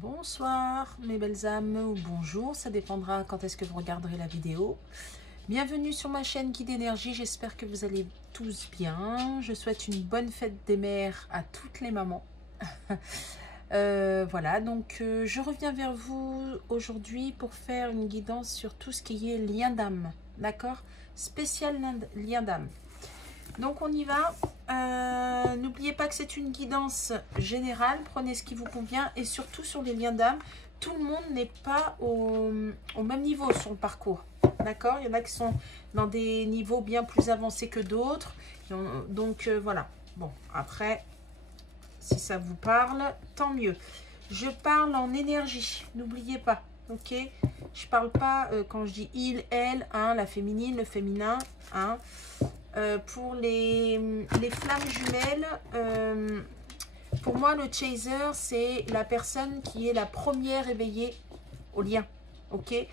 Bonsoir mes belles âmes ou bonjour, ça dépendra quand est-ce que vous regarderez la vidéo. Bienvenue sur ma chaîne Guide Énergie, j'espère que vous allez tous bien. Je souhaite une bonne fête des mères à toutes les mamans. Voilà, donc je reviens vers vous aujourd'hui pour faire une guidance sur tout ce qui est lien d'âme, d'accord? Spécial lien d'âme. Donc on y va. N'oubliez pas que c'est une guidance générale. Prenez ce qui vous convient. Et surtout sur les liens d'âme, tout le monde n'est pas au même niveau sur le parcours. D'accord? Il y en a qui sont dans des niveaux bien plus avancés que d'autres. Donc voilà. Bon, après, si ça vous parle, tant mieux. Je parle en énergie. N'oubliez pas. Ok? Je parle pas quand je dis il, elle, hein, la féminine, le féminin. Hein. Pour les flammes jumelles, pour moi, le chaser, c'est la personne qui est la première éveillée au lien, ok?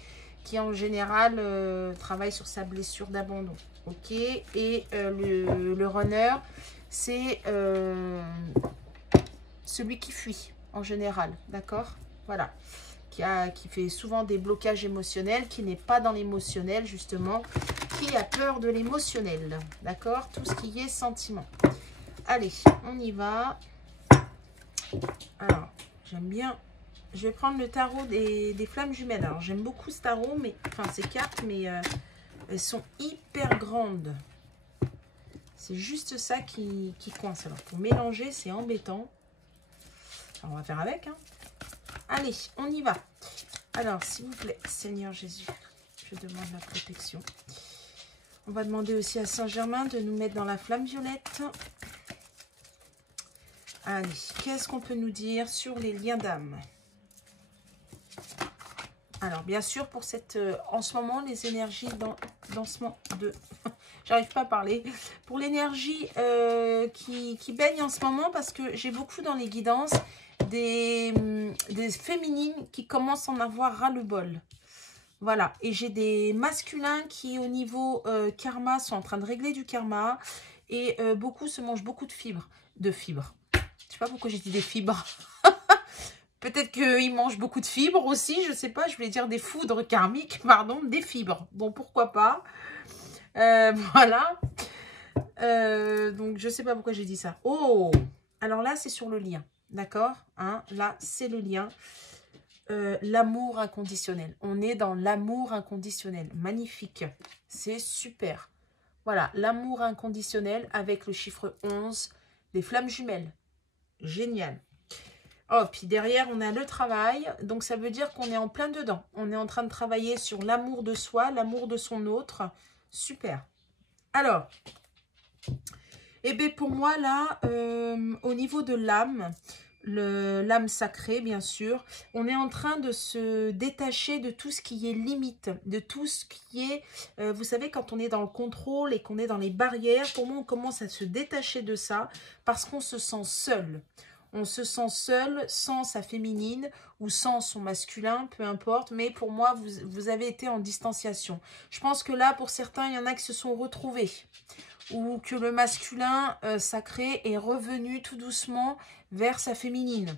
Qui en général travaille sur sa blessure d'abandon, ok? Et le runner, c'est celui qui fuit en général, d'accord? Voilà. Qui fait souvent des blocages émotionnels, qui n'est pas dans l'émotionnel justement, qui a peur de l'émotionnel, d'accord? Tout ce qui est sentiment. Allez, on y va. Alors, j'aime bien, je vais prendre le tarot des flammes jumelles. Alors, j'aime beaucoup ce tarot, mais enfin ces cartes, mais elles sont hyper grandes. C'est juste ça qui coince. Alors, pour mélanger, c'est embêtant. Alors, on va faire avec, hein. Allez, on y va. Alors, s'il vous plaît, Seigneur Jésus, je demande la protection. On va demander aussi à Saint-Germain de nous mettre dans la flamme violette. Allez, qu'est-ce qu'on peut nous dire sur les liens d'âme? Alors, bien sûr, pour cette, en ce moment, les énergies dansement de... J'arrive pas à parler. Pour l'énergie qui baigne en ce moment, parce que j'ai beaucoup dans les guidances des féminines qui commencent à en avoir ras-le-bol. Voilà, et j'ai des masculins qui, au niveau karma, sont en train de régler du karma. Et beaucoup se mangent beaucoup de fibres. Je sais pas pourquoi j'ai dit des fibres. Peut-être qu'ils mangent beaucoup de fibres aussi, je sais pas. Je voulais dire des foudres karmiques, pardon, des fibres. Bon, pourquoi pas. Voilà. Donc, je sais pas pourquoi j'ai dit ça. Oh, alors là, c'est sur le lien. D'accord, hein, là, c'est le lien. L'amour inconditionnel. On est dans l'amour inconditionnel. Magnifique. C'est super. Voilà, l'amour inconditionnel avec le chiffre 11. Les flammes jumelles. Génial. Oh, puis derrière, on a le travail. Donc, ça veut dire qu'on est en plein dedans. On est en train de travailler sur l'amour de soi, l'amour de son autre. Super. Alors, eh bien, pour moi, là, au niveau de l'âme, l'âme sacrée, bien sûr, on est en train de se détacher de tout ce qui est limite, de tout ce qui est, vous savez, quand on est dans le contrôle et qu'on est dans les barrières, pour moi, on commence à se détacher de ça parce qu'on se sent seul. On se sent seul sans sa féminine ou sans son masculin, peu importe. Mais pour moi, vous avez été en distanciation. Je pense que là, pour certains, il y en a qui se sont retrouvés. Ou que le masculin sacré est revenu tout doucement vers sa féminine.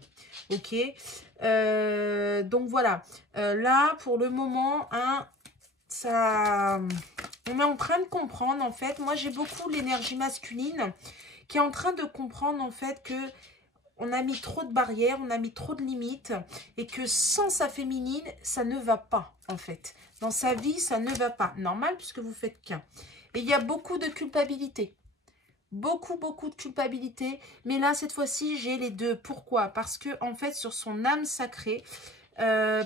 Ok, donc voilà. Là, pour le moment, hein, ça, on est en train de comprendre, en fait. Moi, j'ai beaucoup l'énergie masculine qui est en train de comprendre, en fait, que on a mis trop de barrières, on a mis trop de limites et que sans sa féminine, ça ne va pas, en fait. Dans sa vie, ça ne va pas. Normal, puisque vous faites qu'un. Et il y a beaucoup de culpabilité. Beaucoup de culpabilité. Mais là, cette fois-ci, j'ai les deux. Pourquoi? Parce que, en fait, sur son âme sacrée,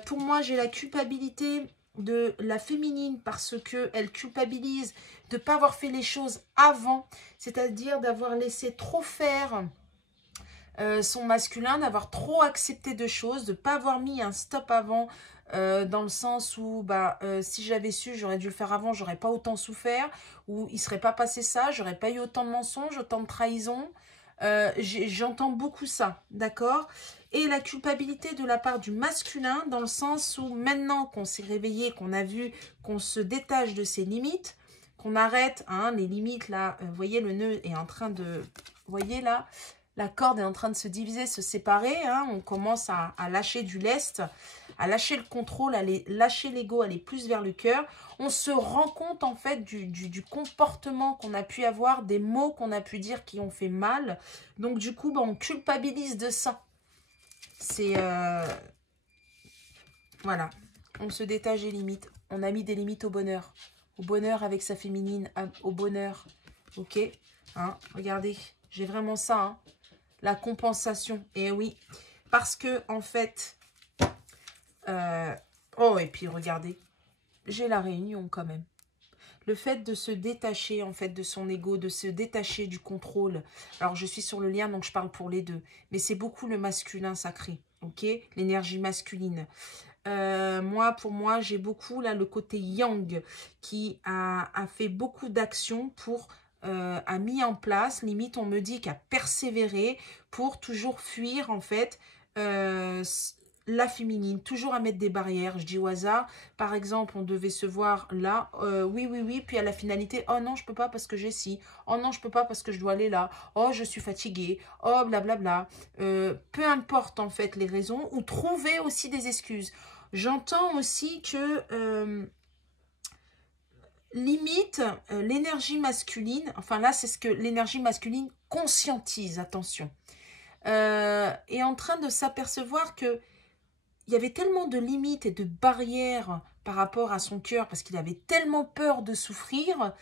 pour moi, j'ai la culpabilité de la féminine parce qu'elle culpabilise de ne pas avoir fait les choses avant. C'est-à-dire d'avoir laissé trop faire son masculin, d'avoir trop accepté de choses, de ne pas avoir mis un stop avant, dans le sens où si j'avais su, j'aurais dû le faire avant, j'aurais pas autant souffert, ou il serait pas passé ça, j'aurais pas eu autant de mensonges, autant de trahisons. J'entends beaucoup ça, d'accord? Et la culpabilité de la part du masculin, dans le sens où maintenant qu'on s'est réveillé, qu'on a vu qu'on se détache de ses limites, qu'on arrête, hein, les limites là, vous voyez le nœud est en train de, vous voyez là, La corde est en train de se diviser, se séparer. Hein. On commence à lâcher du lest, à lâcher le contrôle, à lâcher l'ego, aller plus vers le cœur. On se rend compte en fait du comportement qu'on a pu avoir, des mots qu'on a pu dire qui ont fait mal. Donc du coup, on culpabilise de ça. C'est... voilà. On se détache des limites. On a mis des limites au bonheur. Au bonheur avec sa féminine, au bonheur. Ok, hein, regardez, j'ai vraiment ça, hein. La compensation, et oui, parce que en fait, oh, et puis regardez, j'ai la réunion quand même. Le fait de se détacher en fait de son ego, de se détacher du contrôle. Alors je suis sur le lien, donc je parle pour les deux, mais c'est beaucoup le masculin sacré, ok, l'énergie masculine. Pour moi, j'ai beaucoup là le côté yang qui a fait beaucoup d'actions pour... a mis en place, limite on me dit qu'a persévéré pour toujours fuir en fait la féminine, toujours à mettre des barrières. Je dis au hasard, par exemple on devait se voir là, oui, puis à la finalité, oh non je peux pas parce que j'ai ci, oh non je peux pas parce que je dois aller là, oh je suis fatiguée, oh blablabla, peu importe en fait les raisons, ou trouver aussi des excuses. J'entends aussi que limite, l'énergie masculine, enfin là, c'est ce que l'énergie masculine conscientise, attention, est en train de s'apercevoir que il y avait tellement de limites et de barrières par rapport à son cœur, parce qu'il avait tellement peur de souffrir,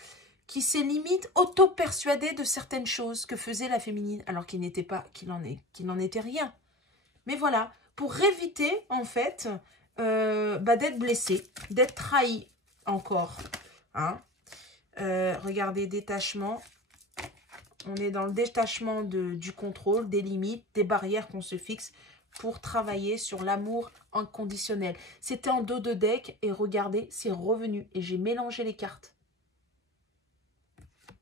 qu'il s'est limite auto-persuadé de certaines choses que faisait la féminine, alors qu'il n'était pas, qu'il n'en était rien. Mais voilà, pour éviter, en fait, d'être blessé, d'être trahi encore. Hein. Regardez, détachement. On est dans le détachement du contrôle, des limites, des barrières qu'on se fixe pour travailler sur l'amour inconditionnel. C'était en dos de deck et regardez, c'est revenu. Et j'ai mélangé les cartes.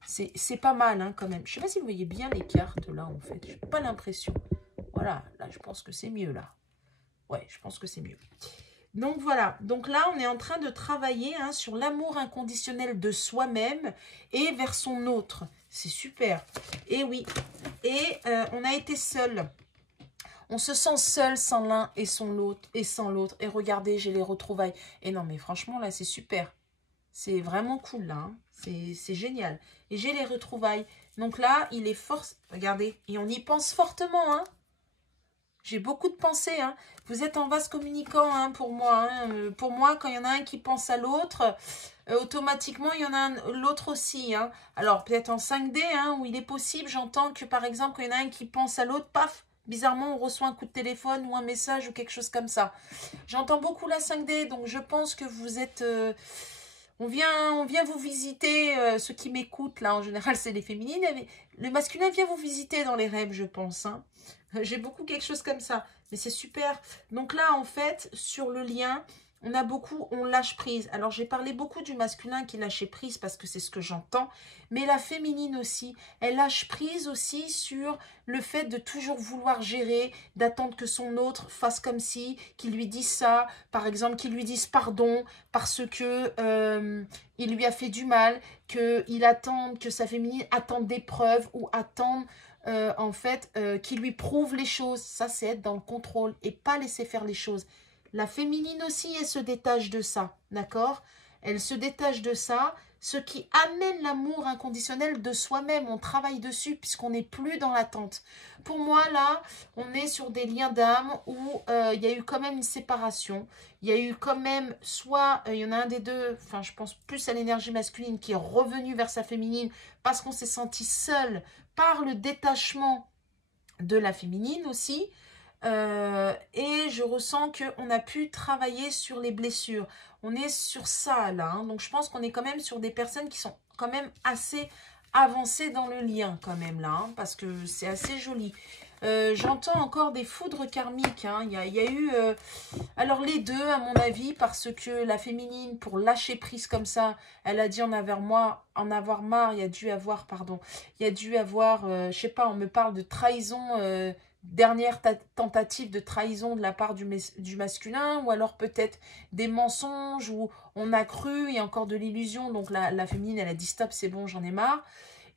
C'est pas mal hein, quand même. Je sais pas si vous voyez bien les cartes là en fait. J'ai pas l'impression. Voilà, là je pense que c'est mieux là. Ouais, je pense que c'est mieux. Donc voilà, donc là on est en train de travailler hein, sur l'amour inconditionnel de soi-même et vers son autre. C'est super. Et oui, et on a été seul. On se sent seul sans l'un et sans l'autre. Et regardez, j'ai les retrouvailles. Et non mais franchement là c'est super. C'est vraiment cool là. Hein. C'est génial. Et j'ai les retrouvailles. Donc là il est fort. Regardez, et on y pense fortement hein. J'ai beaucoup de pensées. Hein. Vous êtes en vase communicant hein, pour moi. Hein. Pour moi, quand il y en a un qui pense à l'autre, automatiquement, il y en a l'autre aussi. Hein. Alors, peut-être en 5D, hein, où il est possible, j'entends que, par exemple, quand il y en a un qui pense à l'autre, paf, bizarrement, on reçoit un coup de téléphone ou un message ou quelque chose comme ça. J'entends beaucoup la 5D, donc je pense que vous êtes... on vient vous visiter, ceux qui m'écoutent, là, en général, c'est les féminines. Mais le masculin vient vous visiter dans les rêves, je pense. Hein. J'ai beaucoup quelque chose comme ça. Mais c'est super. Donc là, en fait, sur le lien, on lâche prise. Alors, j'ai parlé beaucoup du masculin qui lâchait prise parce que c'est ce que j'entends. Mais la féminine aussi, elle lâche prise aussi sur le fait de toujours vouloir gérer, d'attendre que son autre fasse comme si, qu'il lui dise ça. Par exemple, qu'il lui dise pardon parce que il lui a fait du mal, qu'il attende, que sa féminine attende des preuves ou attende... en fait, qui lui prouve les choses. Ça, c'est être dans le contrôle et pas laisser faire les choses. La féminine aussi, elle se détache de ça, d'accord? Elle se détache de ça, ce qui amène l'amour inconditionnel de soi-même. On travaille dessus puisqu'on n'est plus dans l'attente. Pour moi, là, on est sur des liens d'âme où il y a eu quand même une séparation. Il y a eu quand même, soit, il y en a un des deux, enfin, je pense plus à l'énergie masculine qui est revenue vers sa féminine parce qu'on s'est senti seul par le détachement de la féminine aussi. Et je ressens qu'on a pu travailler sur les blessures. On est sur ça là. Hein. Donc je pense qu'on est quand même sur des personnes qui sont quand même assez avancées dans le lien quand même là. Hein, parce que c'est assez joli. J'entends encore des foudres karmiques. Hein. Il y a eu... alors les deux à mon avis parce que la féminine pour lâcher prise comme ça, elle a dit en avoir marre, il y a dû avoir, je sais pas, on me parle de trahison, dernière tentative de trahison de la part du masculin ou alors peut-être des mensonges où on a cru, il y a encore de l'illusion, donc la féminine elle a dit stop c'est bon j'en ai marre.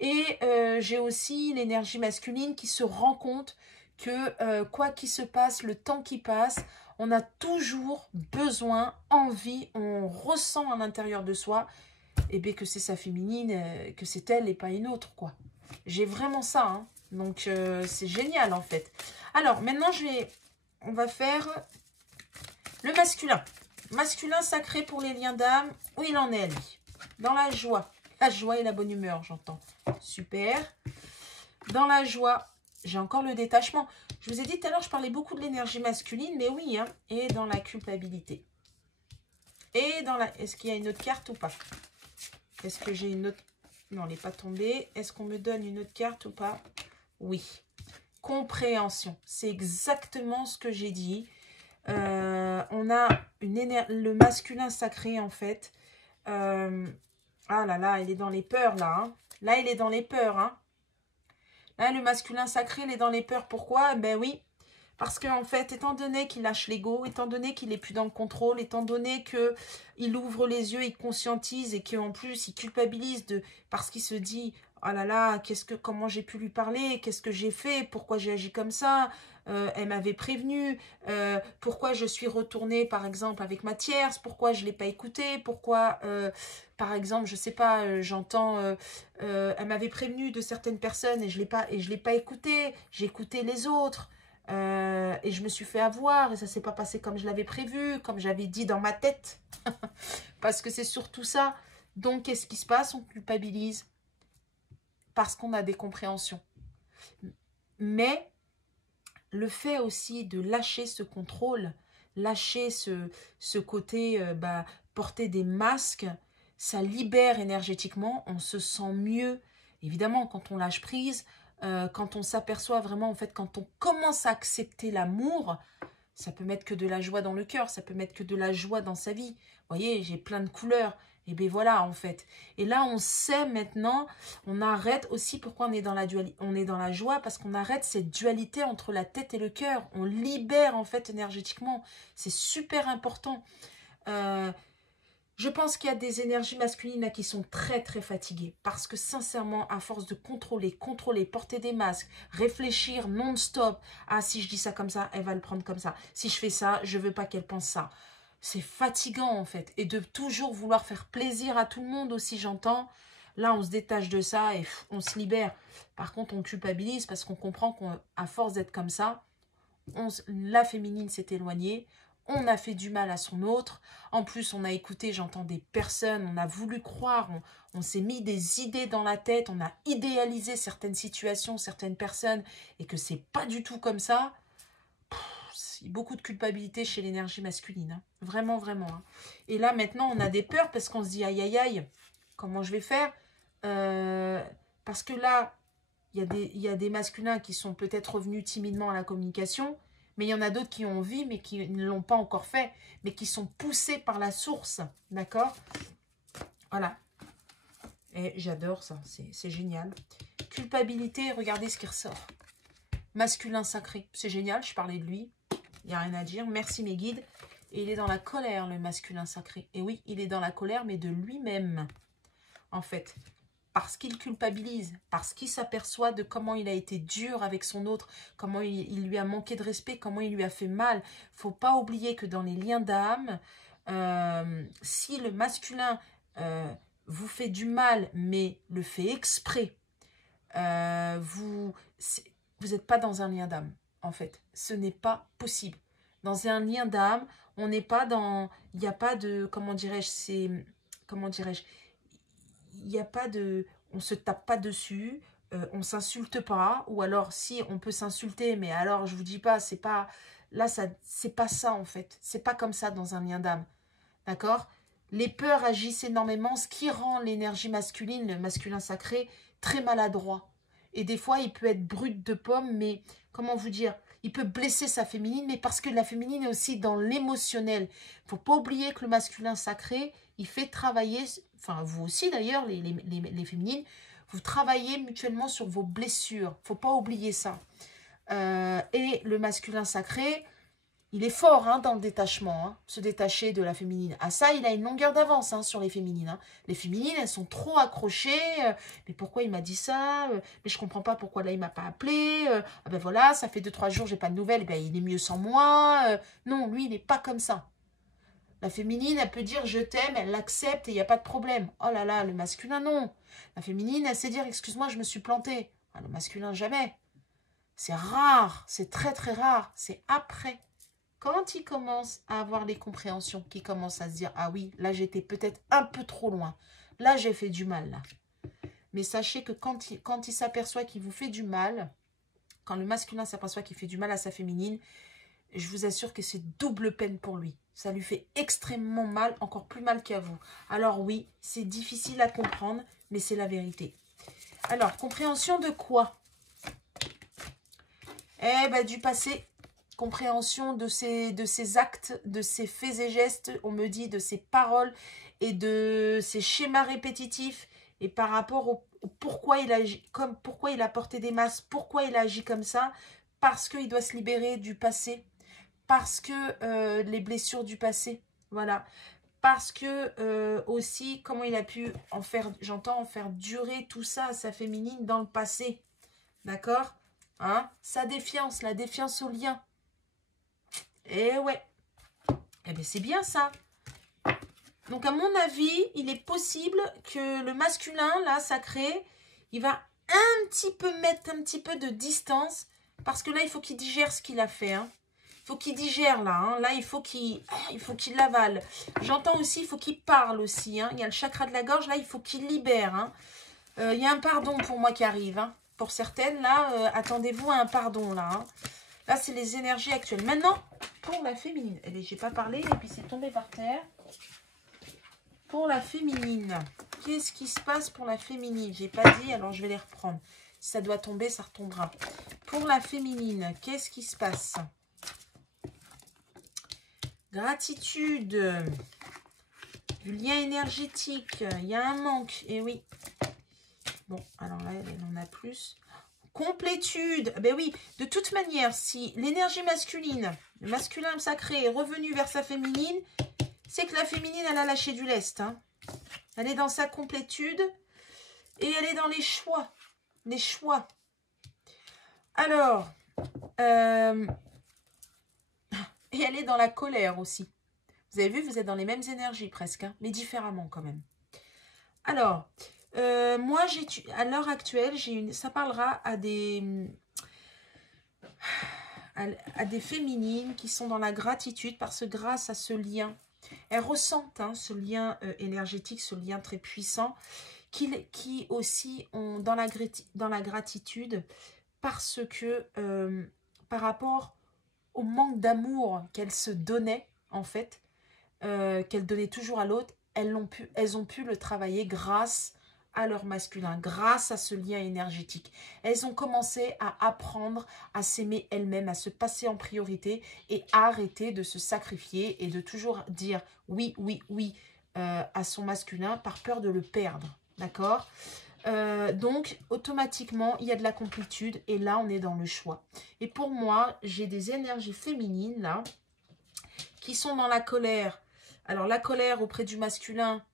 Et j'ai aussi l'énergie masculine qui se rend compte que quoi qu'il se passe, le temps qui passe, on a toujours besoin, envie, on ressent à l'intérieur de soi, et bien que c'est sa féminine, que c'est elle et pas une autre, quoi. J'ai vraiment ça, hein. Donc c'est génial en fait. Alors maintenant on va faire le masculin. Masculin sacré pour les liens d'âme. Où il en est, lui? Dans la joie. La joie et la bonne humeur, j'entends. Super. Dans la joie, j'ai encore le détachement. Je vous ai dit tout à l'heure, je parlais beaucoup de l'énergie masculine, mais oui, hein. Et dans la culpabilité. Et dans la... Est-ce qu'il y a une autre carte ou pas? Est-ce que j'ai une autre... Non, elle n'est pas tombée. Est-ce qu'on me donne une autre carte ou pas? Oui. Compréhension. C'est exactement ce que j'ai dit. On a le masculin sacré, en fait. Ah là là, il est dans les peurs, là. Hein. Là, il est dans les peurs. Hein. Là, le masculin sacré, il est dans les peurs. Pourquoi? Ben oui. Parce qu'en fait, étant donné qu'il lâche l'ego, étant donné qu'il n'est plus dans le contrôle, étant donné qu'il ouvre les yeux, il conscientise et qu'en plus, il culpabilise parce qu'il se dit « Oh là là, comment j'ai pu lui parler? Qu'est-ce que j'ai fait? Pourquoi j'ai agi comme ça? Elle m'avait prévenu. Pourquoi je suis retournée, par exemple, avec ma tierce? Pourquoi je ne l'ai pas écoutée? Pourquoi, par exemple, je ne sais pas, j'entends... elle m'avait prévenu de certaines personnes et je l'ai pas écoutée. J'ai écouté les autres. » Et je me suis fait avoir et ça s'est pas passé comme je l'avais prévu, comme j'avais dit dans ma tête. Parce que c'est surtout ça. Donc, qu'est-ce qui se passe? On culpabilise parce qu'on a des compréhensions. Mais le fait aussi de lâcher ce contrôle, lâcher ce côté porter des masques, ça libère énergétiquement, on se sent mieux. Évidemment, quand on lâche prise, quand on s'aperçoit vraiment, en fait, quand on commence à accepter l'amour, ça peut mettre que de la joie dans le cœur, ça peut mettre que de la joie dans sa vie. Vous voyez, j'ai plein de couleurs. Et bien voilà, en fait. Et là, on sait maintenant, on arrête aussi pourquoi on est dans la dualité, on est dans la joie, parce qu'on arrête cette dualité entre la tête et le cœur. On libère, en fait, énergétiquement. C'est super important. Je pense qu'il y a des énergies masculines là qui sont très très fatiguées parce que sincèrement, à force de contrôler, porter des masques, réfléchir non-stop, ah si je dis ça comme ça, elle va le prendre comme ça. Si je fais ça, je veux pas qu'elle pense ça. C'est fatigant en fait. Et de toujours vouloir faire plaisir à tout le monde aussi, j'entends. Là, on se détache de ça et on se libère. Par contre, on culpabilise parce qu'on comprend qu'à force d'être comme ça, la féminine s'est éloignée. On a fait du mal à son autre. En plus, on a écouté, j'entends des personnes, on a voulu croire, on s'est mis des idées dans la tête, on a idéalisé certaines situations, certaines personnes, et que c'est pas du tout comme ça. Il y a beaucoup de culpabilité chez l'énergie masculine. Hein. Vraiment, vraiment. Hein. Et là, maintenant, on a des peurs parce qu'on se dit, aïe, aïe, aïe, comment je vais faire parce que là, il y a des masculins qui sont peut-être revenus timidement à la communication, mais il y en a d'autres qui ont envie, mais qui ne l'ont pas encore fait, mais qui sont poussés par la source. D'accord? Voilà. Et j'adore ça. C'est génial. Culpabilité, regardez ce qui ressort. Masculin sacré. C'est génial, je parlais de lui. Il n'y a rien à dire. Merci mes guides. Et il est dans la colère, le masculin sacré. Et oui, il est dans la colère, mais de lui-même. En fait. Parce qu'il culpabilise, parce qu'il s'aperçoit de comment il a été dur avec son autre, comment il lui a manqué de respect, comment il lui a fait mal. Il ne faut pas oublier que dans les liens d'âme, si le masculin vous fait du mal, mais le fait exprès, vous n'êtes pas dans un lien d'âme, en fait. Ce n'est pas possible. Dans un lien d'âme, on n'est pas dans... Il n'y a pas de... Comment dirais-je? C'est... Comment dirais-je? Il n'y a pas de... On se tape pas dessus, on s'insulte pas, ou alors si on peut s'insulter, mais alors je vous dis pas, c'est pas... Là, c'est pas ça en fait. C'est pas comme ça dans un lien d'âme. D'accord? Les peurs agissent énormément, ce qui rend l'énergie masculine, le masculin sacré, très maladroit. Et des fois, il peut être brut de pomme, mais comment vous dire? Il peut blesser sa féminine, mais parce que la féminine est aussi dans l'émotionnel. Il ne faut pas oublier que le masculin sacré, il fait travailler, enfin vous aussi d'ailleurs, les féminines, vous travaillez mutuellement sur vos blessures. Il ne faut pas oublier ça. Et le masculin sacré, Il est fort hein, dans le détachement, hein, se détacher de la féminine. Ah ça, il a une longueur d'avance hein, sur les féminines. Hein. Les féminines, elles sont trop accrochées. Mais pourquoi il m'a dit ça mais je comprends pas pourquoi là, il m'a pas appelé. Ah ben voilà, ça fait 2-3 jours, j'ai pas de nouvelles. Ben, il est mieux sans moi. Non, lui, il n'est pas comme ça. La féminine, elle peut dire je t'aime, elle l'accepte et il n'y a pas de problème. Oh là là, le masculin, non. La féminine, elle sait dire excuse-moi, je me suis plantée. Ah, le masculin, jamais. C'est rare, c'est très très rare. C'est après. Quand il commence à avoir les compréhensions, qu'il commence à se dire, ah oui, là j'étais peut-être un peu trop loin. Là j'ai fait du mal. Là. Mais sachez que quand il s'aperçoit qu'il vous fait du mal, quand le masculin s'aperçoit qu'il fait du mal à sa féminine, je vous assure que c'est double peine pour lui. Ça lui fait extrêmement mal, encore plus mal qu'à vous. Alors oui, c'est difficile à comprendre, mais c'est la vérité. Alors, compréhension de quoi? Eh ben, du passé. Compréhension de ses actes, de ses faits et gestes, on me dit de ses paroles et de ses schémas répétitifs et par rapport au pourquoi il agit, pourquoi il a porté des masques, pourquoi il a agi comme ça, parce qu'il doit se libérer du passé, parce que les blessures du passé, voilà, parce que aussi comment il a pu en faire, j'entends en faire durer tout ça à sa féminine dans le passé, d'accord, hein, sa défiance, la défiance au lien. Eh ouais, eh bien c'est bien ça. Donc à mon avis, il est possible que le masculin, là, sacré, il va un petit peu mettre un petit peu de distance, parce que là, il faut qu'il digère ce qu'il a fait. Hein. Il faut qu'il digère là. Hein. Là, il faut qu'il l'avale. J'entends aussi, il faut qu'il parle aussi. Hein. Il y a le chakra de la gorge, là, il faut qu'il libère. Hein. Il y a un pardon pour moi qui arrive. Hein. Pour certaines, là, attendez-vous à un pardon là. Hein. Là, c'est les énergies actuelles. Maintenant, pour la féminine. J'ai pas parlé et puis c'est tombé par terre. Pour la féminine. Qu'est-ce qui se passe pour la féminine? J'ai pas dit, alors je vais les reprendre. Si ça doit tomber, ça retombera. Pour la féminine, qu'est-ce qui se passe? Gratitude. Du lien énergétique. Il y a un manque. Et oui. Bon, alors là, elle en a plus. Complétude, ben oui, de toute manière, si l'énergie masculine, le masculin sacré est revenu vers sa féminine, c'est que la féminine, elle a lâché du lest. Hein. Elle est dans sa complétude et elle est dans les choix. Les choix. Alors, et elle est dans la colère aussi. Vous avez vu, vous êtes dans les mêmes énergies presque, hein, mais différemment quand même. Alors, moi, à l'heure actuelle, ça parlera à des féminines qui sont dans la gratitude parce que grâce à ce lien, elles ressentent hein, ce lien énergétique, ce lien très puissant qui aussi ont dans la gratitude parce que par rapport au manque d'amour qu'elles se donnaient en fait, qu'elles donnaient toujours à l'autre, elles ont pu le travailler grâce à leur masculin, grâce à ce lien énergétique. Elles ont commencé à apprendre à s'aimer elles-mêmes, à se passer en priorité et à arrêter de se sacrifier et de toujours dire oui, oui, oui à son masculin par peur de le perdre. D'accord ? Donc, automatiquement, il y a de la complétude et là, on est dans le choix. Et pour moi, j'ai des énergies féminines, là, qui sont dans la colère. Alors, la colère auprès du masculin,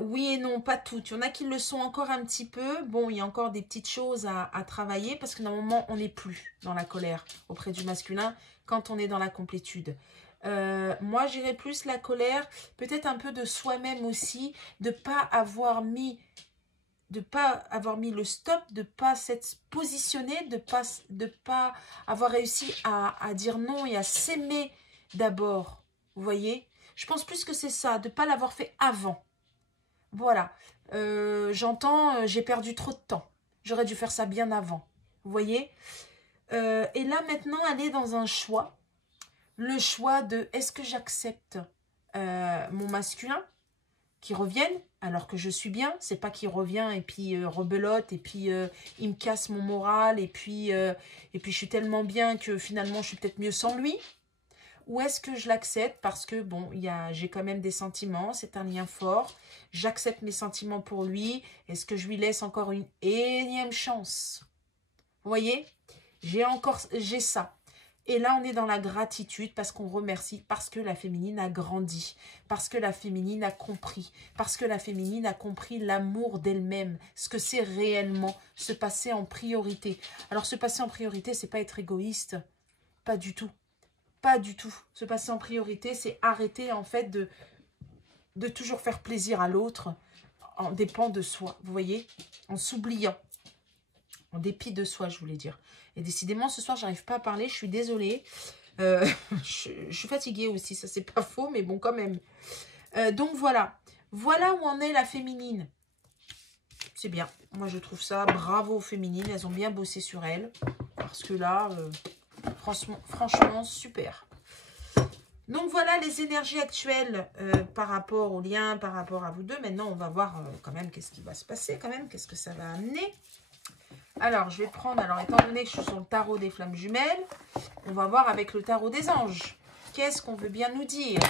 oui et non, pas toutes. Il y en a qui le sont encore un petit peu. Bon, il y a encore des petites choses à travailler parce que normalement, on n'est plus dans la colère auprès du masculin quand on est dans la complétude. Moi, j'irais plus la colère, peut-être un peu de soi-même aussi, de ne pas avoir mis le stop, de ne pas s'être positionné, de pas avoir réussi à dire non et à s'aimer d'abord. Vous voyez? Je pense plus que c'est ça, de ne pas l'avoir fait avant. Voilà. J'entends, j'ai perdu trop de temps. J'aurais dû faire ça bien avant. Vous voyez? Et là, maintenant, elle est dans un choix. Le choix de, est-ce que j'accepte mon masculin qui revienne alors que je suis bien? C'est pas qu'il revient et puis rebelote et puis il me casse mon moral et puis je suis tellement bien que finalement, je suis peut-être mieux sans lui. Ou est-ce que je l'accepte parce que, bon, j'ai quand même des sentiments, c'est un lien fort. J'accepte mes sentiments pour lui. Est-ce que je lui laisse encore une énième chance? Vous voyez? J'ai ça. Et là, on est dans la gratitude parce qu'on remercie, parce que la féminine a grandi, parce que la féminine a compris, parce que la féminine a compris l'amour d'elle-même, ce que c'est réellement se passer en priorité. Alors, se passer en priorité, c'est pas être égoïste, pas du tout, pas du tout. Se passer en priorité, c'est arrêter en fait de toujours faire plaisir à l'autre en dépend de soi, vous voyez, en s'oubliant, en dépit de soi, je voulais dire. Et décidément, ce soir, j'arrive pas à parler, je suis désolée. Je suis fatiguée aussi, ça c'est pas faux, mais bon, quand même. Donc voilà. Voilà où en est la féminine. C'est bien. Moi, je trouve ça. Bravo aux féminines. Elles ont bien bossé sur elles. Parce que là, franchement, super. Donc voilà les énergies actuelles par rapport au lien, par rapport à vous deux. Maintenant, on va voir quand même qu'est-ce qui va se passer, quand même. Qu'est-ce que ça va amener. Alors, je vais prendre, alors étant donné que je suis sur le tarot des flammes jumelles, on va voir avec le tarot des anges. Qu'est-ce qu'on veut bien nous dire,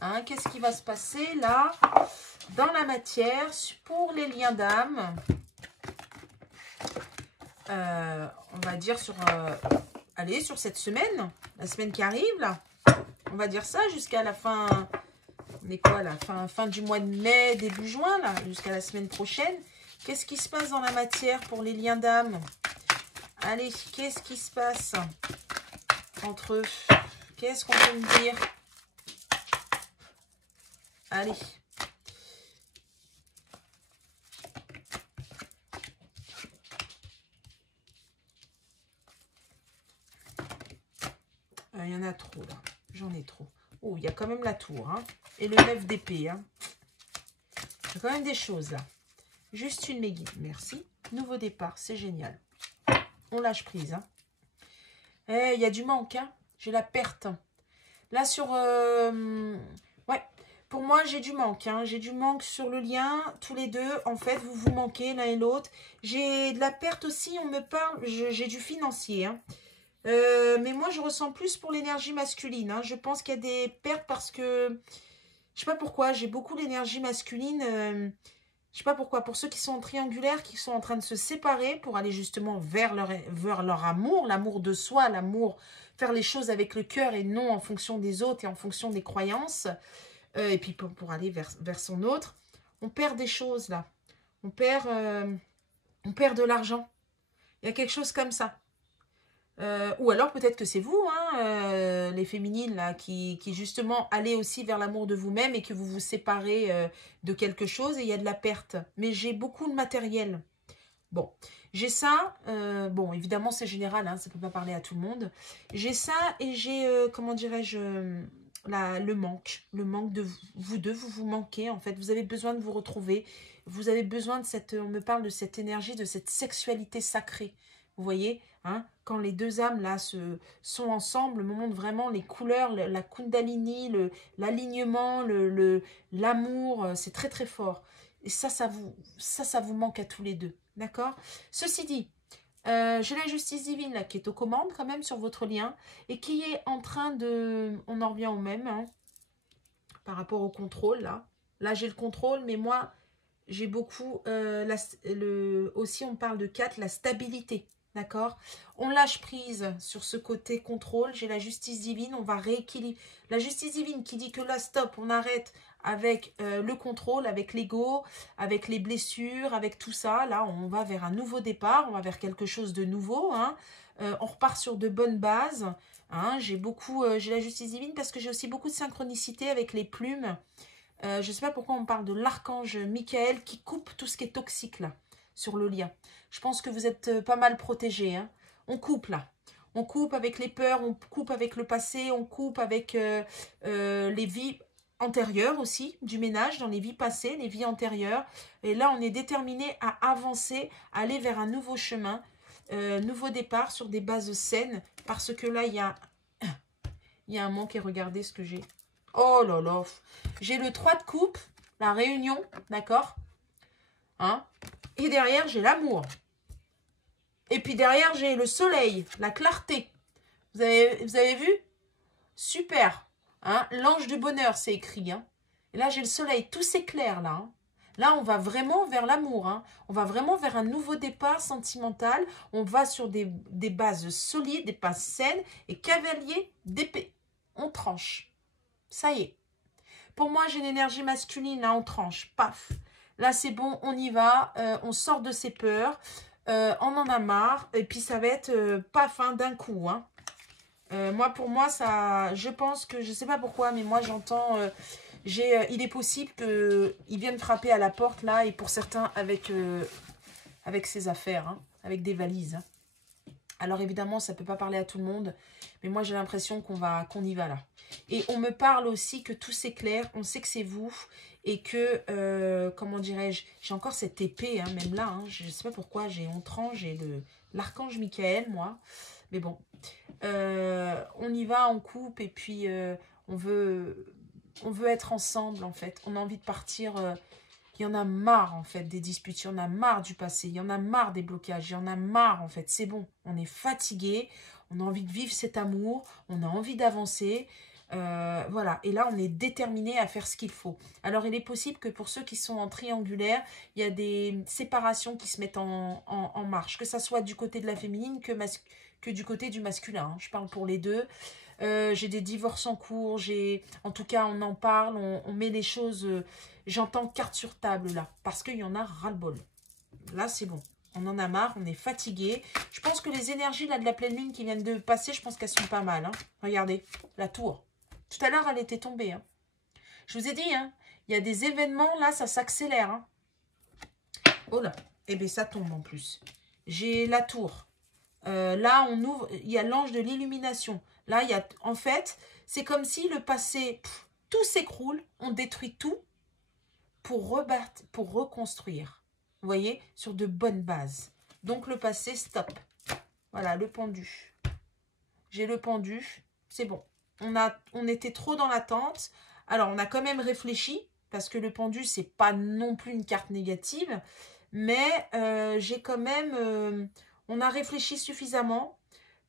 hein? Qu'est-ce qui va se passer là, dans la matière, pour les liens d'âme? On va dire sur, allez, sur cette semaine, la semaine qui arrive là. On va dire ça jusqu'à la fin, on est quoi là, fin du mois de mai, début juin là, jusqu'à la semaine prochaine. Qu'est-ce qui se passe dans la matière pour les liens d'âme? Allez, qu'est-ce qui se passe entre eux? Qu'est-ce qu'on peut me dire? Allez. Il y en a trop là. J'en ai trop. Oh, il y a quand même la tour. Hein, et le 9 d'épée. Hein. Il y a quand même des choses là. Juste une méguide, merci. Nouveau départ, c'est génial. On lâche prise. Hein. Il y a du manque. Hein. J'ai la perte. Là, sur... ouais, pour moi, j'ai du manque. Hein. J'ai du manque sur le lien. Tous les deux, en fait, vous vous manquez l'un et l'autre. J'ai de la perte aussi, on me parle... J'ai du financier. Hein. Mais moi, je ressens plus pour l'énergie masculine. Hein. Je pense qu'il y a des pertes parce que... Je sais pas pourquoi, j'ai beaucoup l'énergie masculine... Je sais pas pourquoi, pour ceux qui sont en triangulaire, qui sont en train de se séparer pour aller justement vers leur amour, l'amour de soi, l'amour, faire les choses avec le cœur et non en fonction des autres et en fonction des croyances, et puis pour aller vers son autre, on perd des choses là. On perd de l'argent. Il y a quelque chose comme ça. Ou alors peut-être que c'est vous, hein, les féminines, là, qui justement allez aussi vers l'amour de vous-même et que vous vous séparez de quelque chose et il y a de la perte. Mais j'ai beaucoup de matériel. Bon, j'ai ça. Bon, évidemment, c'est général, hein, ça ne peut pas parler à tout le monde. J'ai ça et j'ai, comment dirais-je, le manque. Le manque de vous deux, vous vous manquez, en fait. Vous avez besoin de vous retrouver. Vous avez besoin de cette, on me parle de cette énergie, de cette sexualité sacrée. Vous voyez, hein, quand les deux âmes là sont ensemble, me montrent vraiment les couleurs, la kundalini, l'alignement, l'amour, c'est très très fort. Et ça vous manque à tous les deux, d'accord? Ceci dit, j'ai la justice divine là qui est aux commandes quand même sur votre lien et qui est en train de, on en revient au même, hein, par rapport au contrôle là. Là j'ai le contrôle, mais moi j'ai beaucoup, aussi on parle de 4, la stabilité. D'accord? On lâche prise sur ce côté contrôle. J'ai la justice divine. On va rééquilibrer. La justice divine qui dit que là, stop, on arrête avec le contrôle, avec l'ego, avec les blessures, avec tout ça. Là, on va vers un nouveau départ. On va vers quelque chose de nouveau. Hein. On repart sur de bonnes bases. Hein. J'ai la justice divine parce que j'ai aussi beaucoup de synchronicité avec les plumes. Je ne sais pas pourquoi on parle de l'archange Michael qui coupe tout ce qui est toxique là, sur le lien. Je pense que vous êtes pas mal protégés. Hein. On coupe là. On coupe avec les peurs, on coupe avec le passé, on coupe avec les vies antérieures aussi, du ménage dans les vies passées, les vies antérieures. Et là, on est déterminé à avancer, à aller vers un nouveau chemin, nouveau départ sur des bases saines. Parce que là, il y a un manque et regardez ce que j'ai. Oh là là. J'ai le 3 de coupe, la réunion, d'accord, hein. Et derrière, j'ai l'amour. Et puis derrière, j'ai le soleil, la clarté. Vous avez vu? Super. Hein, l'ange du bonheur, c'est écrit. Hein. Et là, j'ai le soleil. Tout s'éclaire là. Hein. Là, on va vraiment vers l'amour. Hein. On va vraiment vers un nouveau départ sentimental. On va sur des bases solides, des bases saines. Et cavalier d'épée. On tranche. Ça y est. Pour moi, j'ai une énergie masculine. Là, on tranche. Paf. Là, c'est bon, on y va. On sort de ses peurs. On en a marre. Et puis, ça va être paf, hein, d'un coup. Hein. Pour moi, ça, je pense que, je ne sais pas pourquoi, mais moi, j'entends... il est possible qu'ils viennent frapper à la porte, là, et pour certains, avec ses affaires, hein, avec des valises. Hein. Alors, évidemment, ça ne peut pas parler à tout le monde, mais moi, j'ai l'impression qu'on y va, là. Et on me parle aussi que tout s'éclaire, on sait que c'est vous, et que, comment dirais-je, j'ai encore cette épée, hein, même là, hein, je ne sais pas pourquoi, j'ai Ontran, j'ai l'archange Michael, moi, mais bon, on y va, on coupe, et puis on veut être ensemble, en fait. On a envie de partir. Il y en a marre, en fait, des disputes. Il y en a marre du passé. Il y en a marre des blocages. Il y en a marre, en fait. C'est bon. On est fatigué. On a envie de vivre cet amour. On a envie d'avancer. Voilà. Et là, on est déterminé à faire ce qu'il faut. Alors, il est possible que pour ceux qui sont en triangulaire, il y a des séparations qui se mettent en marche. Que ça soit du côté de la féminine que du côté du masculin. Hein. Je parle pour les deux. J'ai des divorces en cours, en tout cas on en parle, on met les choses, j'entends carte sur table là, parce qu'il y en a ras-le-bol. Là c'est bon, on en a marre, on est fatigué. Je pense que les énergies là de la pleine lune qui viennent de passer, je pense qu'elles sont pas mal. Hein. Regardez, la tour. Tout à l'heure elle était tombée. Hein. Je vous ai dit, hein, il y a des événements là, ça s'accélère. Hein. Oh là, et bien ça tombe en plus. J'ai la tour. Là, on ouvre, il y a l'ange de l'illumination. Là, il y a, en fait, c'est comme si le passé, tout s'écroule, on détruit tout pour rebattre, pour reconstruire. Vous voyez, sur de bonnes bases. Donc, le passé, stop. Voilà, le pendu. J'ai le pendu, c'est bon. On était trop dans l'attente. Alors, on a quand même réfléchi, parce que le pendu, c'est pas non plus une carte négative, mais j'ai quand même... on a réfléchi suffisamment.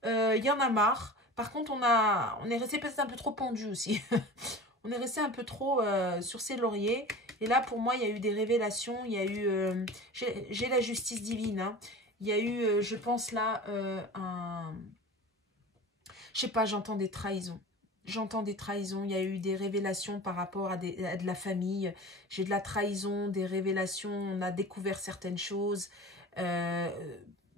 Il y en a marre. Par contre, on est resté peut-être un peu trop pendu aussi. On est resté un peu trop sur ses lauriers. Et là, pour moi, il y a eu des révélations. Il y a eu... j'ai la justice divine. Hein. Il y a eu, je pense là, je sais pas, j'entends des trahisons. J'entends des trahisons. Il y a eu des révélations par rapport à de la famille. J'ai de la trahison, des révélations. On a découvert certaines choses.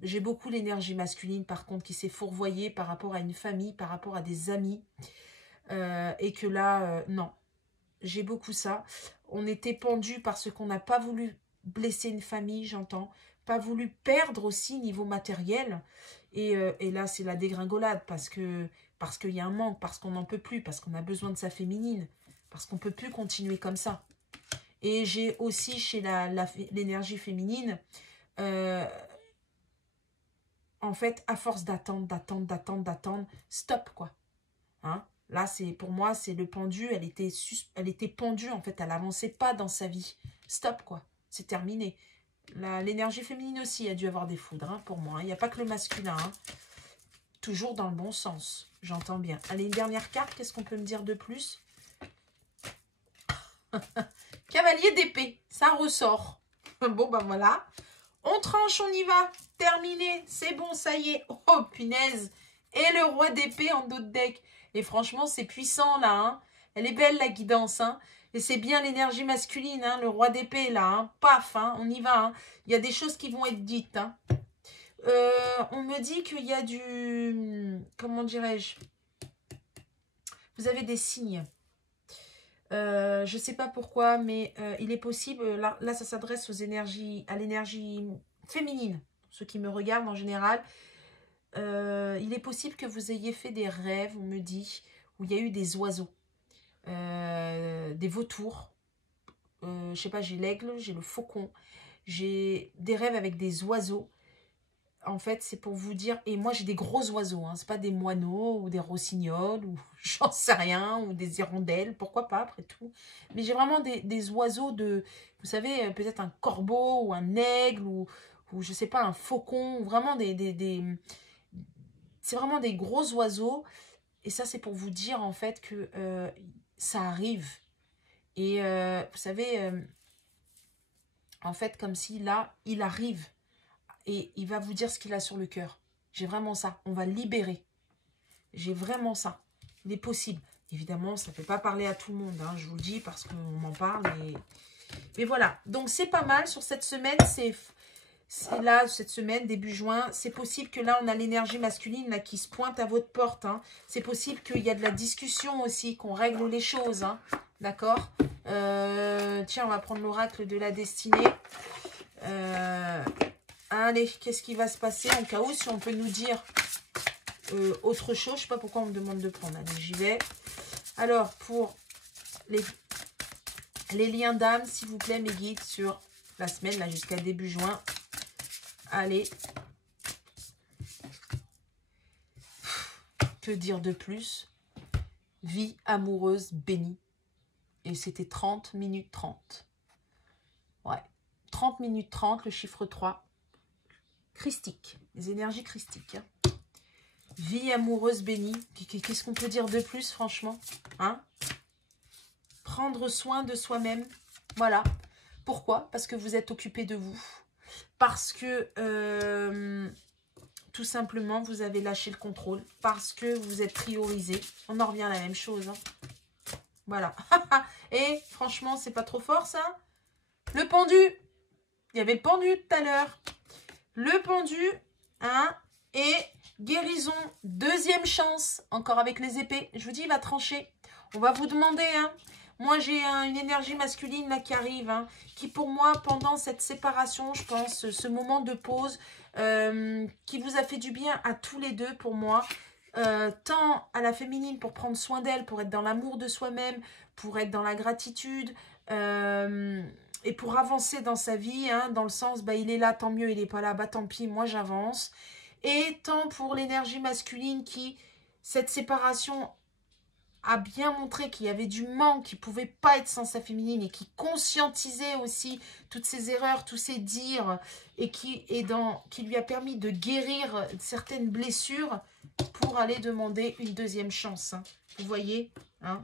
J'ai beaucoup l'énergie masculine, par contre, qui s'est fourvoyée par rapport à une famille, par rapport à des amis. Et que là, non. J'ai beaucoup ça. On était pendu parce qu'on n'a pas voulu blesser une famille, j'entends. Pas voulu perdre aussi niveau matériel. Et là, c'est la dégringolade parce qu'il y a un manque, parce qu'on n'en peut plus, parce qu'on a besoin de sa féminine, parce qu'on ne peut plus continuer comme ça. Et j'ai aussi chez l'énergie féminine, en fait, à force d'attendre, stop, quoi. Hein? Là, pour moi, c'est le pendu, elle était pendue, en fait, elle n'avançait pas dans sa vie. Stop, quoi. C'est terminé. L'énergie féminine aussi a dû avoir des foudres, hein, pour moi. Il n'y a pas que le masculin. Hein. Toujours dans le bon sens. J'entends bien. Allez, une dernière carte. Qu'est-ce qu'on peut me dire de plus? Cavalier d'épée. Ça ressort. Bon, ben voilà. On tranche, on y va. Terminé. C'est bon, ça y est. Oh, punaise. Et le roi d'épée en dos de deck. Et franchement, c'est puissant, là. Hein. Elle est belle, la guidance. Hein. Et c'est bien l'énergie masculine, hein, le roi d'épée, là. Hein. Paf, hein, on y va. Hein. Il y a des choses qui vont être dites. Hein. On me dit qu'il y a du... Comment dirais-je? Vous avez des signes. Je ne sais pas pourquoi, mais il est possible... Là ça s'adresse à l'énergie féminine. Ceux qui me regardent en général. Il est possible que vous ayez fait des rêves, on me dit, où il y a eu des oiseaux. Des vautours. Je sais pas, j'ai l'aigle, j'ai le faucon. J'ai des rêves avec des oiseaux. En fait, c'est pour vous dire... Et moi, j'ai des gros oiseaux. Hein, c'est pas des moineaux ou des rossignols ou j'en sais rien. Ou des hirondelles. Pourquoi pas, après tout. Mais j'ai vraiment des oiseaux de... Vous savez, peut-être un corbeau ou un aigle ou je sais pas, un faucon. Vraiment c'est vraiment des gros oiseaux. Et ça, c'est pour vous dire, en fait, que ça arrive. Et vous savez... En fait, comme si là, il arrive et il va vous dire ce qu'il a sur le cœur. J'ai vraiment ça. On va libérer. J'ai vraiment ça. Il est possible. Évidemment, ça ne fait pas parler à tout le monde, hein, je vous le dis, parce qu'on m'en parle. Mais voilà. Donc, c'est pas mal sur cette semaine. C'est là, cette semaine, début juin. C'est possible que là, on a l'énergie masculine là, qui se pointe à votre porte. Hein. C'est possible qu'il y a de la discussion aussi, qu'on règle les choses. Hein. D'accord. Tiens, on va prendre l'oracle de la destinée. Allez, qu'est-ce qui va se passer en cas où, si on peut nous dire autre chose. Je ne sais pas pourquoi on me demande de prendre. Allez, j'y vais. Alors, pour les liens d'âme, s'il vous plaît, mes guides, sur la semaine, là, jusqu'à début juin. Allez. Que dire de plus? Vie amoureuse bénie. Et c'était 30 minutes 30. Ouais. 30 minutes 30, le chiffre 3. Christique. Les énergies christiques. Hein. Vie amoureuse bénie. Qu'est-ce qu'on peut dire de plus, franchement? Hein? Prendre soin de soi-même. Voilà. Pourquoi? Parce que vous êtes occupé de vous. Parce que, tout simplement, vous avez lâché le contrôle. Parce que vous êtes priorisé. On en revient à la même chose. Hein. Voilà. Et franchement, c'est pas trop fort, ça? Le pendu. Il y avait le pendu tout à l'heure. Le pendu, hein, et guérison, deuxième chance, encore avec les épées. Je vous dis, il va trancher. On va vous demander, hein. Moi, j'ai une énergie masculine là qui arrive, hein, qui pour moi, pendant cette séparation, je pense, ce moment de pause, qui vous a fait du bien à tous les deux pour moi, tant à la féminine pour prendre soin d'elle, pour être dans l'amour de soi-même, pour être dans la gratitude, et pour avancer dans sa vie, hein, dans le sens, bah, il est là, tant mieux, il n'est pas là, bah tant pis, moi j'avance. Et tant pour l'énergie masculine qui, cette séparation a bien montré qu'il y avait du manque, qui ne pouvait pas être sans sa féminine et qui conscientisait aussi toutes ses erreurs, tous ses dires et qui lui a permis de guérir certaines blessures pour aller demander une deuxième chance. Hein. Vous voyez, hein?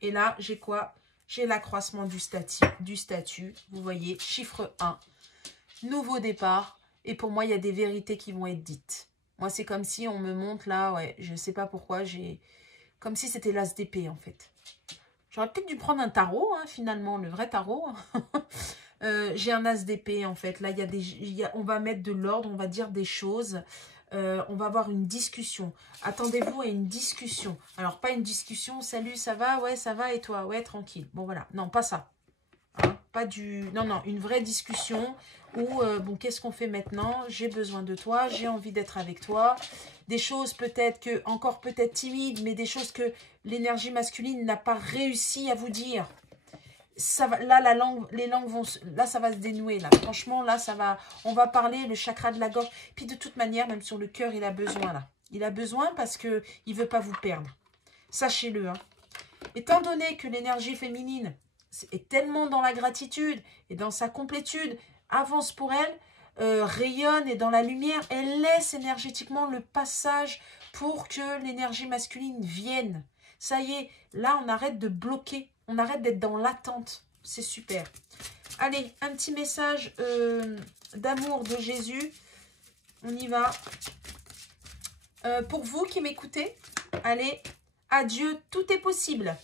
Et là, j'ai quoi? J'ai l'accroissement du statut. Vous voyez, chiffre 1. Nouveau départ. Et pour moi, il y a des vérités qui vont être dites. Moi, c'est comme si on me montre là, ouais, je ne sais pas pourquoi, comme si c'était l'as d'épée, en fait. J'aurais peut-être dû prendre un tarot, hein, finalement, le vrai tarot. J'ai un as d'épée, en fait. Là, on va mettre de l'ordre, on va dire des choses. On va avoir une discussion. Attendez-vous à une discussion. Alors, pas une discussion, salut, ça va? Ouais, ça va, et toi? Ouais, tranquille. Bon, voilà. Non, pas ça. Hein, pas du... Non, non, une vraie discussion où, bon, qu'est-ce qu'on fait maintenant? J'ai besoin de toi, j'ai envie d'être avec toi. Des choses peut-être encore peut-être timides, mais des choses que l'énergie masculine n'a pas réussi à vous dire. Ça va, là, les langues vont... Là, ça va se dénouer. Là. Franchement, là, on va parler le chakra de la gorge. Puis de toute manière, même sur le cœur, il a besoin, là. Il a besoin parce qu'il ne veut pas vous perdre. Sachez-le. Hein. Étant donné que l'énergie féminine est tellement dans la gratitude et dans sa complétude, avance pour elle, rayonne et dans la lumière, elle laisse énergétiquement le passage pour que l'énergie masculine vienne. Ça y est, là, on arrête de bloquer. On arrête d'être dans l'attente. C'est super. Allez, un petit message d'amour de Jésus. On y va. Pour vous qui m'écoutez, allez, adieu, tout est possible.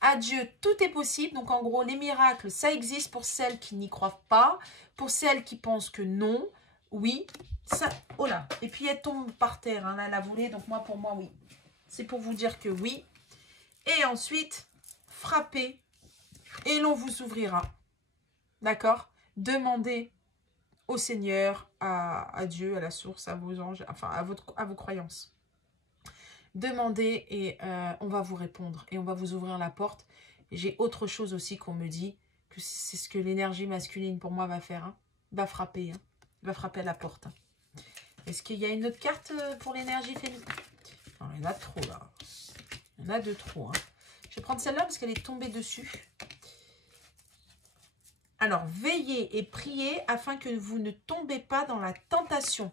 Adieu, tout est possible. Donc, en gros, les miracles, ça existe pour celles qui n'y croient pas. Pour celles qui pensent que non, oui. Ça, oh là. Et puis, elle tombe par terre, hein, là, la volée. Donc, pour moi, oui. C'est pour vous dire que oui. Et ensuite... frappez et l'on vous ouvrira. D'accord? Demandez au Seigneur, à Dieu, à la source, à vos anges, enfin à vos croyances. Demandez et on va vous répondre et on va vous ouvrir la porte. J'ai autre chose aussi qu'on me dit, que c'est ce que l'énergie masculine pour moi va faire. Hein. Va frapper. Hein. Va frapper à la porte. Hein. Est-ce qu'il y a une autre carte pour l'énergie féminine? Non, il y en a trop là. Il y en a de trop. Hein. Je vais prendre celle-là parce qu'elle est tombée dessus. Alors, veillez et priez afin que vous ne tombez pas dans la tentation.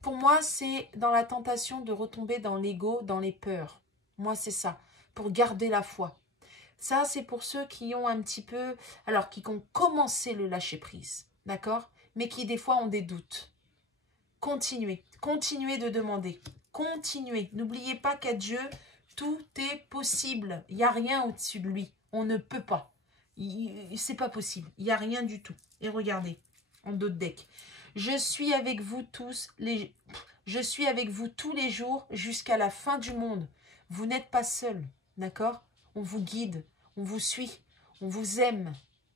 Pour moi, c'est dans la tentation de retomber dans l'ego, dans les peurs. Moi, c'est ça. Pour garder la foi. Ça, c'est pour ceux qui ont un petit peu... Alors, qui ont commencé le lâcher-prise, d'accord? Mais qui, des fois, ont des doutes. Continuez. Continuez de demander. Continuez. N'oubliez pas qu'à Dieu, tout est possible. Il n'y a rien au-dessus de lui. On ne peut pas. C'est pas possible. Il n'y a rien du tout. Et regardez, en dos de deck. Je suis avec vous tous Je suis avec vous tous les jours jusqu'à la fin du monde. Vous n'êtes pas seul, d'accord? On vous guide, on vous suit, on vous aime.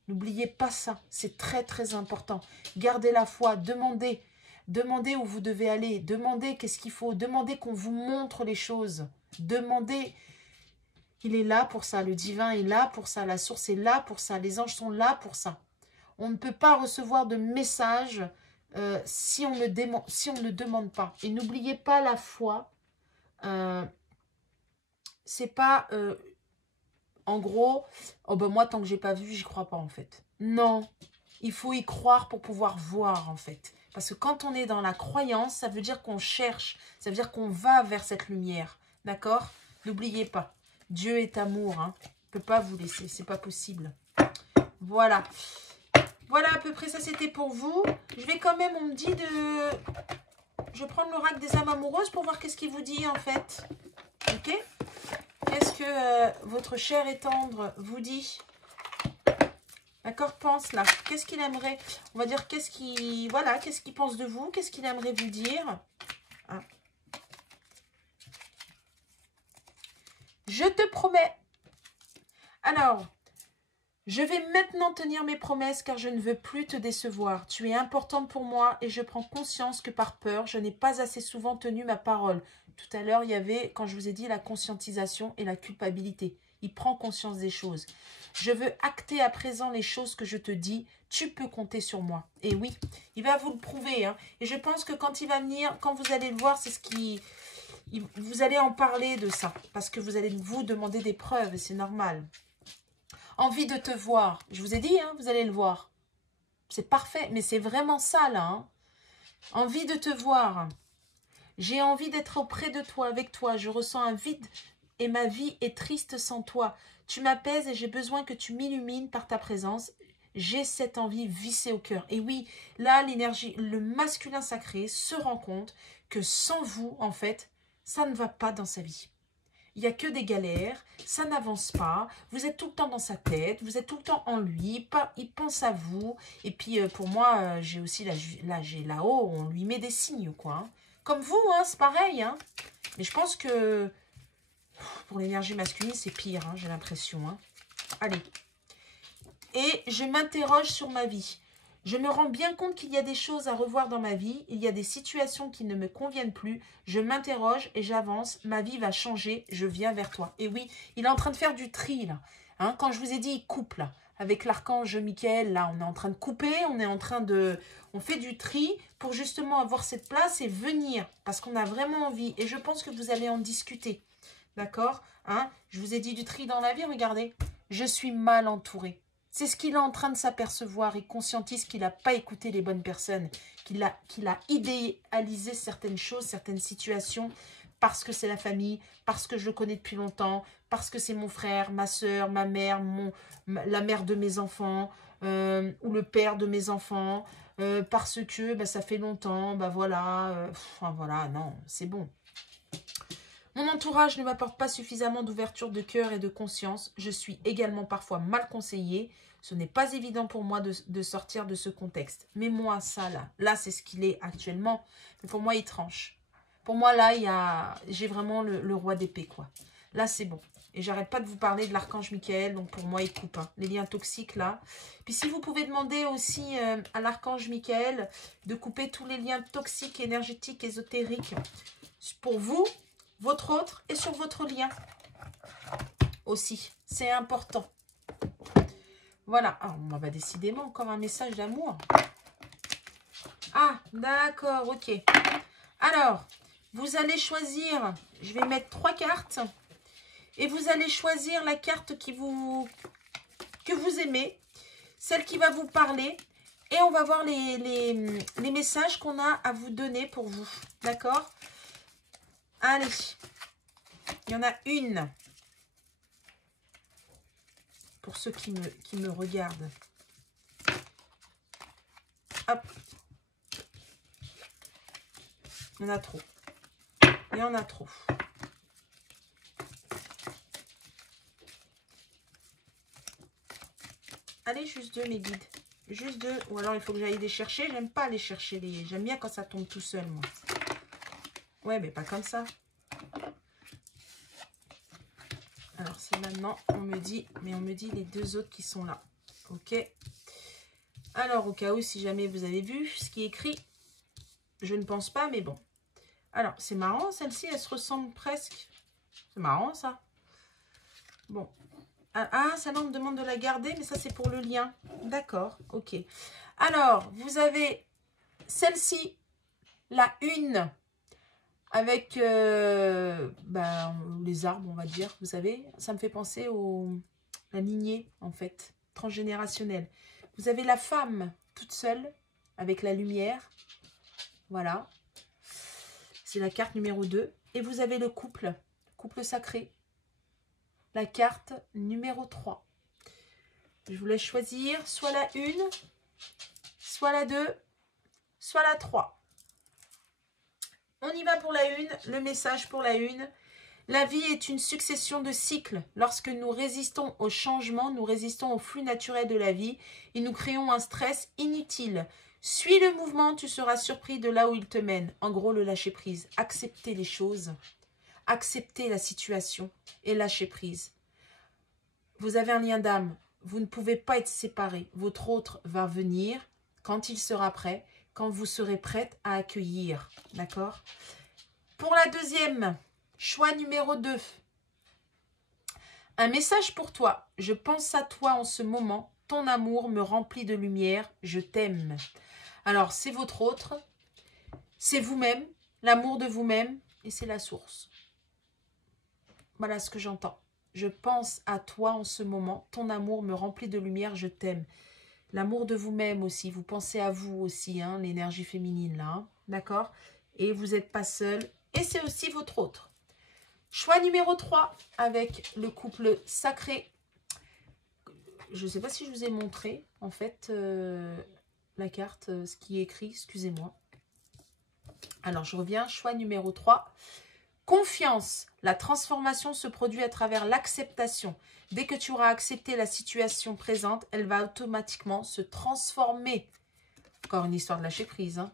N'oubliez pas ça, c'est très très important. Gardez la foi, demandez. Demandez où vous devez aller, demandez qu'est-ce qu'il faut, demandez qu'on vous montre les choses. Demandez. Il est là pour ça, le divin est là pour ça, la source est là pour ça, les anges sont là pour ça. On ne peut pas recevoir de messages si on ne demande pas. Et n'oubliez pas la foi. C'est pas, en gros, oh ben moi, tant que j'ai pas vu, j'y crois pas en fait. Non, il faut y croire pour pouvoir voir en fait. Parce que quand on est dans la croyance, ça veut dire qu'on cherche, ça veut dire qu'on va vers cette lumière. D'accord? N'oubliez pas, Dieu est amour. Hein. Il ne peut pas vous laisser, c'est pas possible. Voilà. Voilà, à peu près ça, c'était pour vous. Je vais quand même, on me dit de... Je vais prendre l'oracle des âmes amoureuses pour voir qu'est-ce qu'il vous dit, en fait. Ok? Qu'est-ce que votre cher et tendre vous dit? D'accord, pense, là. Qu'est-ce qu'il aimerait... On va dire, qu'est-ce qu'il... Voilà, qu'est-ce qu'il pense de vous? Qu'est-ce qu'il aimerait vous dire? Ah. Je te promets. Alors... Je vais maintenant tenir mes promesses car je ne veux plus te décevoir. Tu es importante pour moi et je prends conscience que par peur, je n'ai pas assez souvent tenu ma parole. Tout à l'heure, il y avait, quand je vous ai dit, la conscientisation et la culpabilité. Il prend conscience des choses. Je veux acter à présent les choses que je te dis. Tu peux compter sur moi. Et oui, il va vous le prouver. Hein. Et je pense que quand il va venir, quand vous allez le voir, c'est ce qui... Vous allez en parler de ça. Parce que vous allez vous demander des preuves et c'est normal. Envie de te voir. Je vous ai dit, hein, vous allez le voir. C'est parfait, mais c'est vraiment ça, là. Hein. Envie de te voir. J'ai envie d'être auprès de toi, avec toi. Je ressens un vide et ma vie est triste sans toi. Tu m'apaises et j'ai besoin que tu m'illumines par ta présence. J'ai cette envie vissée au cœur. Et oui, là, l'énergie, le masculin sacré se rend compte que sans vous, en fait, ça ne va pas dans sa vie. Il n'y a que des galères, ça n'avance pas, vous êtes tout le temps dans sa tête, vous êtes tout le temps en lui, il pense à vous. Et puis pour moi, j'ai aussi là-haut, on lui met des signes, quoi. Hein. Comme vous, hein, c'est pareil. Hein. Mais je pense que pour l'énergie masculine, c'est pire, hein, j'ai l'impression. Hein. Allez. Et je m'interroge sur ma vie. Je me rends bien compte qu'il y a des choses à revoir dans ma vie. Il y a des situations qui ne me conviennent plus. Je m'interroge et j'avance. Ma vie va changer. Je viens vers toi. Et oui, il est en train de faire du tri, là. Hein, quand je vous ai dit, il coupe, là. Avec l'archange Michael, là, on est en train de couper. On est en train de... On fait du tri pour justement avoir cette place et venir. Parce qu'on a vraiment envie. Et je pense que vous allez en discuter. D'accord? Hein, je vous ai dit du tri dans la vie. Regardez. Je suis mal entourée. C'est ce qu'il est en train de s'apercevoir. Il conscientise qu'il n'a pas écouté les bonnes personnes, qu'il a idéalisé certaines choses, certaines situations, parce que c'est la famille, parce que je le connais depuis longtemps, parce que c'est mon frère, ma soeur, ma mère, la mère de mes enfants, ou le père de mes enfants, parce que bah, ça fait longtemps, bah voilà, enfin voilà, non, c'est bon. Mon entourage ne m'apporte pas suffisamment d'ouverture de cœur et de conscience. Je suis également parfois mal conseillée. Ce n'est pas évident pour moi de sortir de ce contexte. Mais moi, ça, là c'est ce qu'il est actuellement. Mais pour moi, il tranche. Pour moi, là, j'ai vraiment le roi d'épée, quoi. Là, c'est bon. Et j'arrête pas de vous parler de l'archange Michael. Donc, pour moi, il coupe. Hein. Les liens toxiques, là. Puis, si vous pouvez demander aussi à l'archange Michael de couper tous les liens toxiques, énergétiques, ésotériques pour vous, votre autre et sur votre lien aussi. C'est important. Voilà. Ah, on va décidément encore un message d'amour. Ah, d'accord, ok. Alors, vous allez choisir, je vais mettre 3 cartes. Et vous allez choisir la carte que vous aimez. Celle qui va vous parler. Et on va voir les messages qu'on a à vous donner pour vous. D'accord ? Allez. Il y en a une. pour ceux qui me regardent. Hop. Il y en a trop. Il y en a trop. Allez, juste 2, mes guides. Juste 2. Ou alors, il faut que j'aille les chercher. J'aime pas aller chercher les... J'aime bien quand ça tombe tout seul, moi. Ouais, mais pas comme ça. Alors, c'est maintenant, on me dit... Mais on me dit les 2 autres qui sont là. Ok. Alors, au cas où, si jamais vous avez vu ce qui est écrit, je ne pense pas, mais bon. Alors, c'est marrant, celle-ci, elle se ressemble presque. C'est marrant, ça. Bon. Ah, celle-là, on me demande de la garder, mais ça, c'est pour le lien. D'accord, ok. Alors, vous avez celle-ci, la 1, avec les arbres, on va dire. Vous savez, ça me fait penser la lignée, en fait, transgénérationnelle. Vous avez la femme toute seule, avec la lumière. Voilà. C'est la carte numéro 2. Et vous avez le couple sacré. La carte numéro 3. Je vous laisse choisir soit la 1, soit la 2, soit la 3. On y va pour la 1. Le message pour la 1. La vie est une succession de cycles. Lorsque nous résistons au changement, nous résistons au flux naturel de la vie et nous créons un stress inutile. Suis le mouvement, tu seras surpris de là où il te mène. En gros, le lâcher prise. Accepter les choses, accepter la situation et lâcher prise. Vous avez un lien d'âme. Vous ne pouvez pas être séparés. Votre autre va venir quand il sera prêt, quand vous serez prête à accueillir. D'accord? Pour la deuxième, choix numéro 2. Un message pour toi. Je pense à toi en ce moment. Ton amour me remplit de lumière. Je t'aime. Alors, c'est votre autre. C'est vous-même. L'amour de vous-même. Et c'est la source. Voilà ce que j'entends. Je pense à toi en ce moment. Ton amour me remplit de lumière. Je t'aime. L'amour de vous-même aussi. Vous pensez à vous aussi, hein, l'énergie féminine là. Hein, d'accord? Et vous n'êtes pas seul. Et c'est aussi votre autre. Choix numéro 3 avec le couple sacré. Je ne sais pas si je vous ai montré, en fait, la carte, ce qui est écrit. Excusez-moi. Alors, je reviens. Choix numéro 3. Confiance. La transformation se produit à travers l'acceptation. Dès que tu auras accepté la situation présente, elle va automatiquement se transformer. Encore une histoire de lâcher prise. Hein.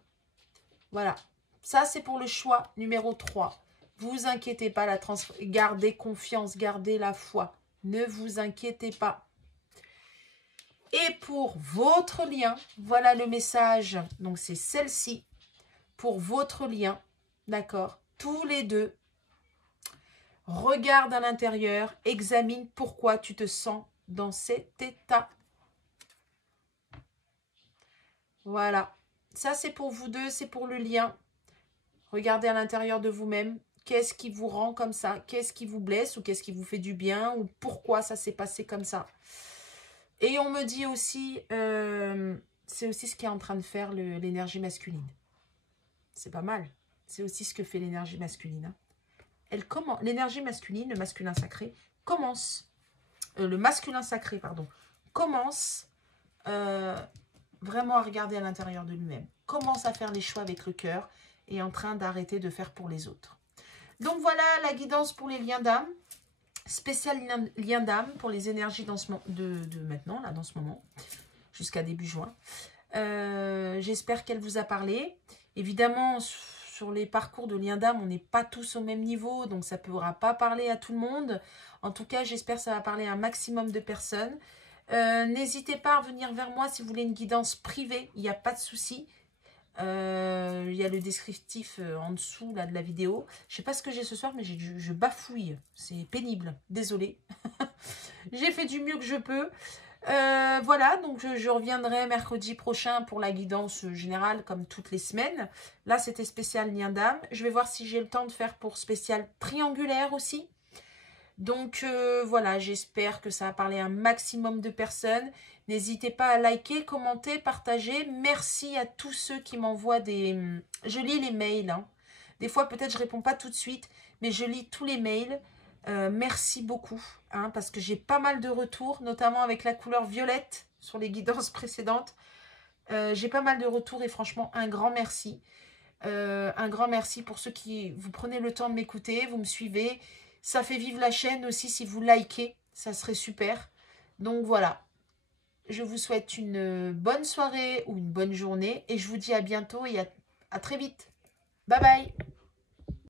Voilà. Ça, c'est pour le choix numéro 3. Vous inquiétez pas, gardez confiance, gardez la foi. Ne vous inquiétez pas. Et pour votre lien, voilà le message. Donc, c'est celle-ci. Pour votre lien, d'accord? Tous les deux. Regarde à l'intérieur, examine pourquoi tu te sens dans cet état. Voilà. Ça, c'est pour vous deux, c'est pour le lien. Regardez à l'intérieur de vous-même. Qu'est-ce qui vous rend comme ça? Qu'est-ce qui vous blesse ou qu'est-ce qui vous fait du bien? Ou pourquoi ça s'est passé comme ça? Et on me dit aussi, c'est aussi ce qui est en train de faire l'énergie masculine. C'est pas mal. C'est aussi ce que fait l'énergie masculine. Hein. L'énergie masculine, le masculin sacré, commence, le masculin sacré, pardon, commence vraiment à regarder à l'intérieur de lui-même, commence à faire les choix avec le cœur et est en train d'arrêter de faire pour les autres. Donc voilà la guidance pour les liens d'âme, spécial lien d'âme pour les énergies dans maintenant, là, dans ce moment, jusqu'à début juin. J'espère qu'elle vous a parlé. Évidemment, sur les parcours de lien d'âme, on n'est pas tous au même niveau, donc ça ne pourra pas parler à tout le monde. En tout cas, j'espère que ça va parler à un maximum de personnes. N'hésitez pas à revenir vers moi si vous voulez une guidance privée, il n'y a pas de souci. Il y a le descriptif en dessous là, de la vidéo. Je ne sais pas ce que j'ai ce soir, mais je bafouille. C'est pénible, désolée. J'ai fait du mieux que je peux. Voilà, donc je reviendrai mercredi prochain pour la guidance générale comme toutes les semaines. Là, c'était spécial lien d'âme. Je vais voir si j'ai le temps de faire pour spécial triangulaire aussi. Donc voilà, j'espère que ça a parlé à un maximum de personnes. N'hésitez pas à liker, commenter, partager. Merci à tous ceux qui m'envoient des... Je lis les mails. Hein. Des fois, peut-être je ne réponds pas tout de suite, mais je lis tous les mails. Merci beaucoup, hein, parce que j'ai pas mal de retours, notamment avec la couleur violette sur les guidances précédentes. J'ai pas mal de retours et franchement, un grand merci. Un grand merci pour ceux qui vous prenez le temps de m'écouter, vous me suivez. Ça fait vivre la chaîne aussi si vous likez, ça serait super. Donc voilà, je vous souhaite une bonne soirée ou une bonne journée et je vous dis à bientôt et à très vite. Bye bye.